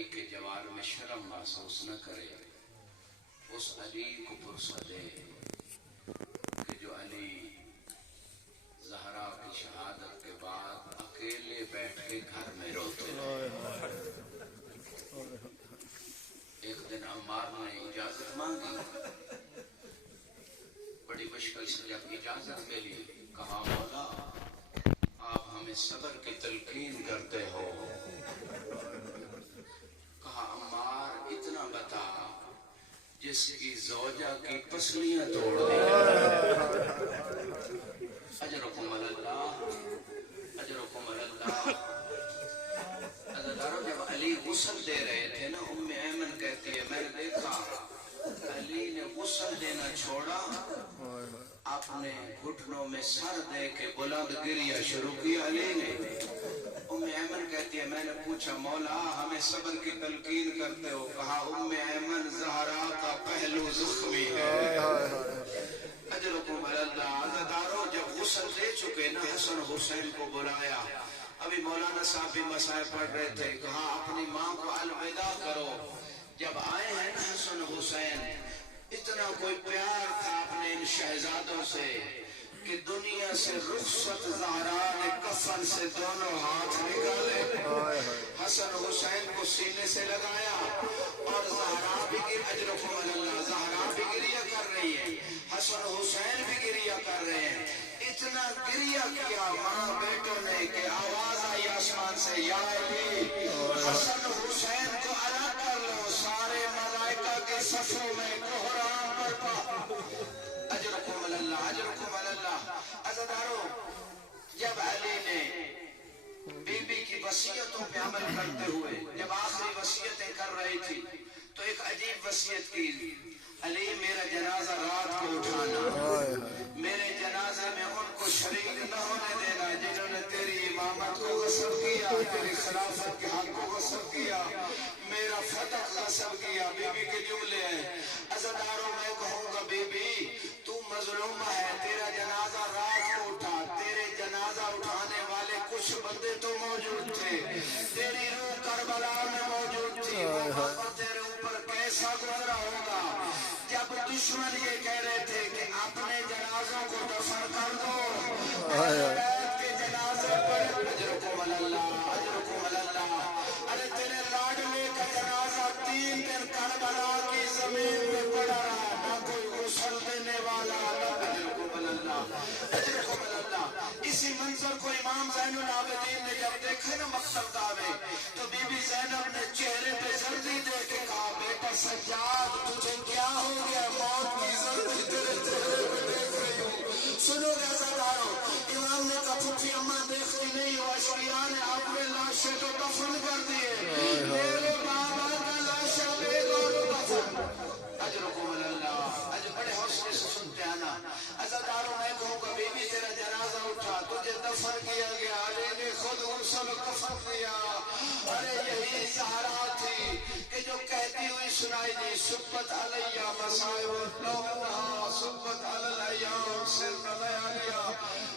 علی کے جوار میں شرم محسوس نہ کرے، اس علی کو پرسہ دے کہ جو علی زہرا کی شہادت کے بعد اکیلے بیٹھ کے گھر میں روتے رہے۔ ایک دن عمار نے اجازت مانگی، بڑی مشکل سے جب اجازت ملی، کہا مولا آپ ہمیں صبر کی تلقین کرتے ہو۔ کہا عمار اتنا بتا جس کی زوجہ کی پسلیاں توڑ دی، اجرکم اللہ، اجرکم اللہ۔ عزیزانو جب علی غسل دے رہے تھے نا، ام ایمن کہتی ہے میں نے دیکھا علی نے غسل دینا چھوڑا، آپ نے گھٹنوں میں سر دے کے بلند گریہ شروع کیا علی نے۔ ام ایمن کہتی ہے میں نے پوچھا مولا ہمیں صبر کی تلقین کرتے ہو؟ کہا ام ایمن زہرا کا پہلو زخمی ہے۔ اجرکم اللہ۔ عزیزانو جب غسل دے چکے نا، حسن حسین کو بلایا، ابھی مولانا صاحب بھی مسائل پڑھ رہے تھے، کہا اپنی ماں کو الوداع کرو۔ جب آئے ہیں نا حسن حسین، اتنا کوئی پیار تھا اپنے ان شہزادوں سے کہ دنیا سے رخصت زہرا نے کفن سے دونوں ہاتھ نکالے، حسن حسین کو سینے سے لگایا، اور زہرا بھی اجرکم اللہ، زہرا بھی گریہ کر رہی ہے، حسن حسین بھی گریہ کر رہے ہیں۔ اتنا گریہ کیا ماں بیٹوں نے کہ آواز آئی آسمان سے، یا علی حسن حسین کو الگ کر لو، سارے ملائکہ کے صفوں میں کوہرام برپا۔ اجرکم اللہ، اجرکم اللہ۔ عزیزانو جب علی نے بی بی کی وصیتوں پہ عمل کرتے ہوئے جب آخری وصیتیں کر رہی تھی تو ایک عجیب وصیت کی، علی میرا جنازہ رات کو اٹھانا، میرے جنازے میں ان کو شریک نہ ہونے دینا جنہوں نے تیری امامت کو غصب کیا، تیری خلافت کے حق کو غصب کیا، میرا فتح غصب کیا۔ بی بی کے جملے ہیں۔ عزیزانو میں کہوں گا بی بی تو مظلومہ ہے، تیرا جنازہ رات کو اٹھا، تیرے جنازہ اٹھانے والے کچھ بندے تو موجود تھے، تیری روح کربلا میں موجود تھی، وہ وقت تیرے اوپر کیسا گزرا ہوگا جب دشمن یہ کہہ رہے تھے کہ اپنے جنازوں کو دفن کر دو، بیت کے جنازے پر اجرکم اللہ، اجرکم اللہ۔ ارے تیرے لاڈلے کا جنازہ 3 دن کربلا کی زمین پہ پڑا رہا، نہ کوئی غسل دینے والا، اجرکم اللہ، اجرکم اللہ۔ اسی منظر کو امام زین العابدین نے جب دیکھے نا مقتل میں، تو بی بی زینب نے چہرے پہ زردی دے کے کہا بیٹا سجاد تجھے کیا ہو گیا، موت کی زردی تیرے چہرے پہ دیکھ رہی ہوں۔ سنو گے عزیزانو، امام نے کہا پھوپھی اماں دیکھتی نہیں ہو، اشقیاء نے اپنے لاشیں تو دفن کر دیے، میرے بابا کا لاشا لے گا تو دفن۔ اجرکم اللہ، اجر بڑے حوصلے سے سنتے ہیں نا۔ عزیزانو میں کہوں گا بی بی تیرا جنازہ اٹھا، تجھے دفن کیا گیا، علی نے خود غسل کفن دیا۔ ارے یہی زہرا تھی کہ جو کہتی ہوئی سنائی دی، سبت علیہ مصائب لونہا سبت علی الایام سرن لیالیا۔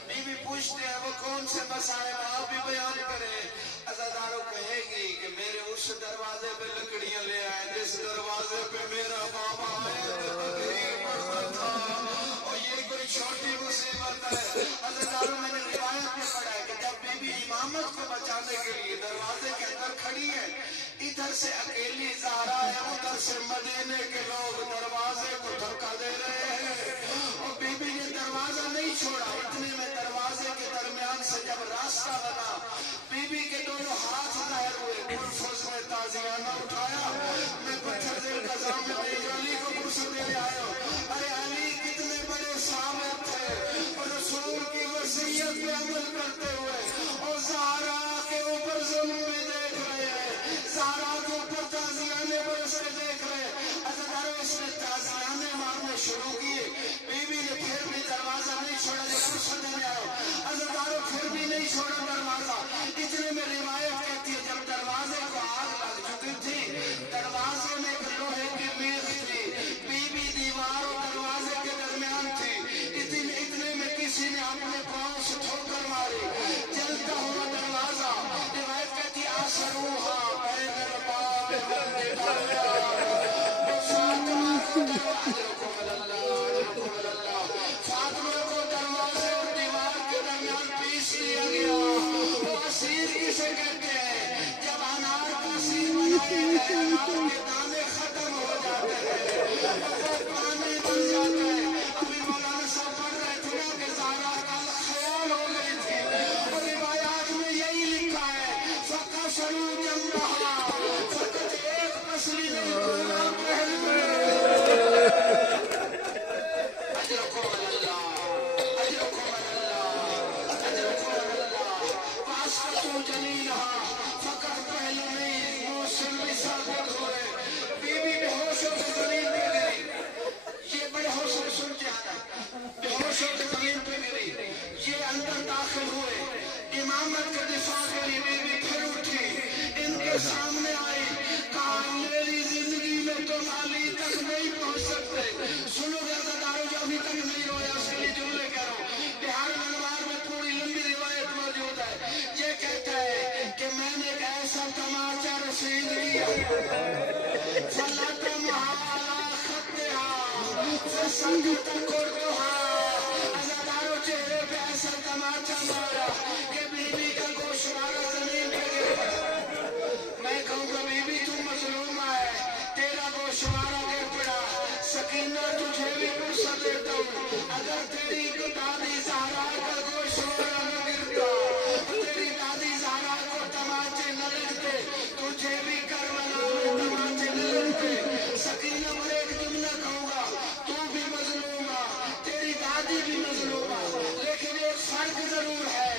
بی بی پوچھتے ہیں وہ کون سے مصائب، آپ بھی بیان کریں۔ عزیزانو کہے گی کہ میرے اس دروازے پہ لکڑیاں لے آئے جس دروازے پہ میرا بابا آئے تقریر پڑھتا تھا، اور یہ کوئی چھوٹی مصیبت ہے۔ عزیزانو میں نے روایت میں پڑھا ہے کہ جب بی بی امامت کو بچانے کے لیے دروازے کے اندر کھڑی ہے، ادھر سے اکیلی زہرا ہے، ادھر سے مدینے کے لوگ دروازے کو دھکا دے رہے ہیں، اور بی بی نے دروازہ نہیں چھوڑا۔ اتنے میں دروازے کے درمیان سے جب راستہ بنا، بی بی کے دونوں ہاتھ ظاہر ہوئے، گلفز نے تازیانہ اٹھایا، میں پتھر دل کا ضامن علی کو فرصت دے آیا ہوں۔ ارے علی کتنے بڑے صابر تھے، اور رسول کی وصیت پہ عمل کرتے ہوئے، اور زہرا کے اوپر ظلم بھی دیکھ رہے ہیں، زہرا کے اوپر تازیانے برستے دیکھ رہے ہیں۔ عزیزانو اس نے تازیانے مارنے شروع کیے، بی بی نے پھر بھی دروازہ نہیں چھوڑا، جو فرصت دینے آیا ہوں۔ عزیزانو پھر بھی نہیں چھوڑا دروازہ، اتنے میں روایت کہتی ہے جب دروازے کو آگ لگ چکی تھی، محمد کے دفاع کے لیے بیوی پھر اٹھی، ان کے سامنے آئی، کہا میری زندگی میں تم علی تک نہیں پہنچ سکتے. سنو گے عزادارو جو ابھی تک نہیں رویا اس کے لیے جملے کہہ رہا ہوں. بہار منوار میں پوری لمبی روایت موجود ہے. یہ کہتا ہے کہ میں نے ایک ایسا تماچا رسید لیا فلطمها على خدها فسقط قرطها. عزادارو چہرے پہ ایسا تماچا مارا کہ بیوی کا گوشوارہ زمین پہ گر پڑا. میں کہوں گا بی بی تو مظلومہ ہے، تیرا گوشوارہ گر پڑا، سکینہ تجھے بھی پرسہ دیتا ہوں، اگر تیری دادی زہرا کا گوشوارہ نہ گرتا، تیری دادی زہرا کو تماچے نہ لگتے، تجھے بھی کربلا میں تماچے نہ لگتے. سکینہ میں ایک جملہ کہوں گا، تو بھی مظلومہ، تیری دادی بھی مظلومہ، لیکن ایک فرق ضرور ہے،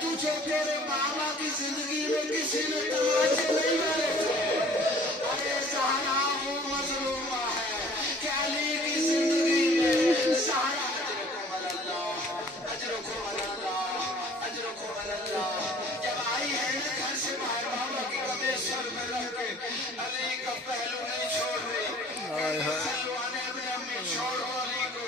تجھے تیرے بابا کی زندگی میں کسی نے تماچے نہیں مارے تھے. ارے زہرا وہ مظلومہ ہے کہ علی کی زندگی میں زہرا اجرکم اللہ اجرکم اللہ جب آئی ہے نا گھر سے باہر، بابا کی قمیص سر میں رکھ کے علی کا پہلو نہیں چھوڑ رہی. خلوان ابن امی چھوڑو علی کو،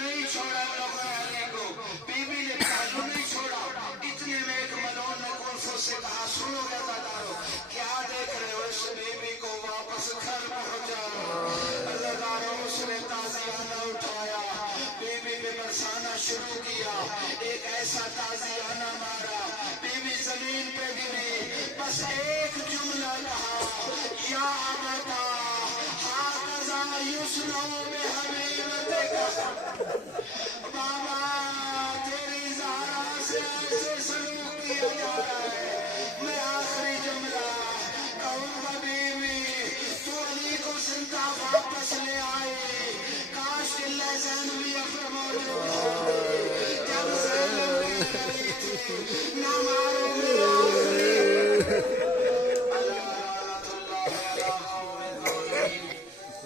نہیں چھوڑا لوگوں نے علی کو. بیوی نے پہلو نہیں چھوڑا. اتنے میں ایک ملعون نے کلفوں سے کہا سنو گے عزادارو کیا دیکھ رہے ہو، اس بیوی کو واپس گھر پہنچاؤ. عزادارو اس نے تازیانہ اٹھایا، بیوی پہ برسانا شروع کیا، ایک ایسا تازیانہ مارا، بیوی زمین پہ گری، بس ایک جملہ کہا یا ابتا ہاکذا یصنع بحبیبتک. بابا تیری زہرا سے ایسے سلوک کیا جا رہا ہے. میں آخری جملہ کہوں گا بیوی تو علی کو زندہ واپس لے آئی، کاش کہ اللہ زینبی افر موجود ہوتی جب زینب بھی گئی تھی. نہ مارو میرے آخری اللہ رحمت اللہ علیہ قوم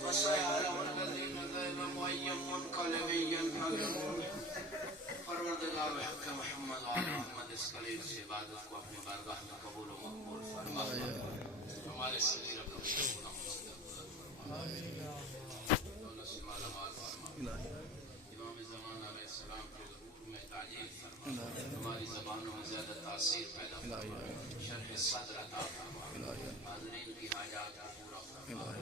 وسيعلم الذين ظلموا أي منقلب ينقلبون. پروردگار حق محمد و آل محمد اس کلیم سے عبادت کو اپنی بارگاہ میں قبول و مقبول فرما. ہمارے صغیرہ کبیرہ گناہوں سے درگزر فرما، دولت سے مالا مال فرما. امام زمان علیہ السلام کے ظہور میں تعجیل فرما، ہماری زبانوں میں زیادہ تاثیر پیدا فرما، شرح صدر عطا فرما، حاضرین کی حاجات کو پورا فرما.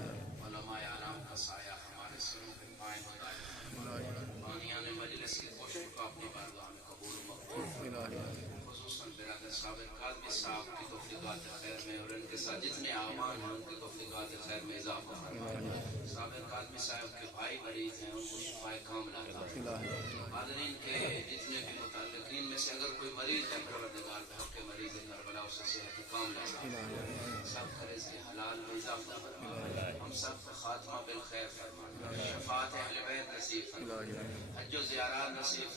علماء اعلام کا سایہ ہمارے سروں پہ قائم و دائم فرما. بانیان مجلس کی کوشش کو اپنی بارگاہ میں قبول و مقبول فرما. خصوصاً برادر صابر قادمی صاحب کی توفیقات خیر میں اور ان کے ساتھ جتنے اعوان ہیں ان کی توفیقات خیر میں اضافہ فرما. صابر قادمی صاحب کے بھائی مریض ہیں، ان کو شفائے کاملہ عطا فرما. حاضرین کے جتنے بھی متعلقین میں سے اگر کوئی مریض ہے پروردگار بحق کے مریض کربلا اسے صحت کاملہ عطا فرما. سب کا رزق حلال میں اضافہ فرما. ہم سب کا خاتمہ بالخیر فرما. شفاعت اہل بیت نصیب فرما. حج و زیارات نصیب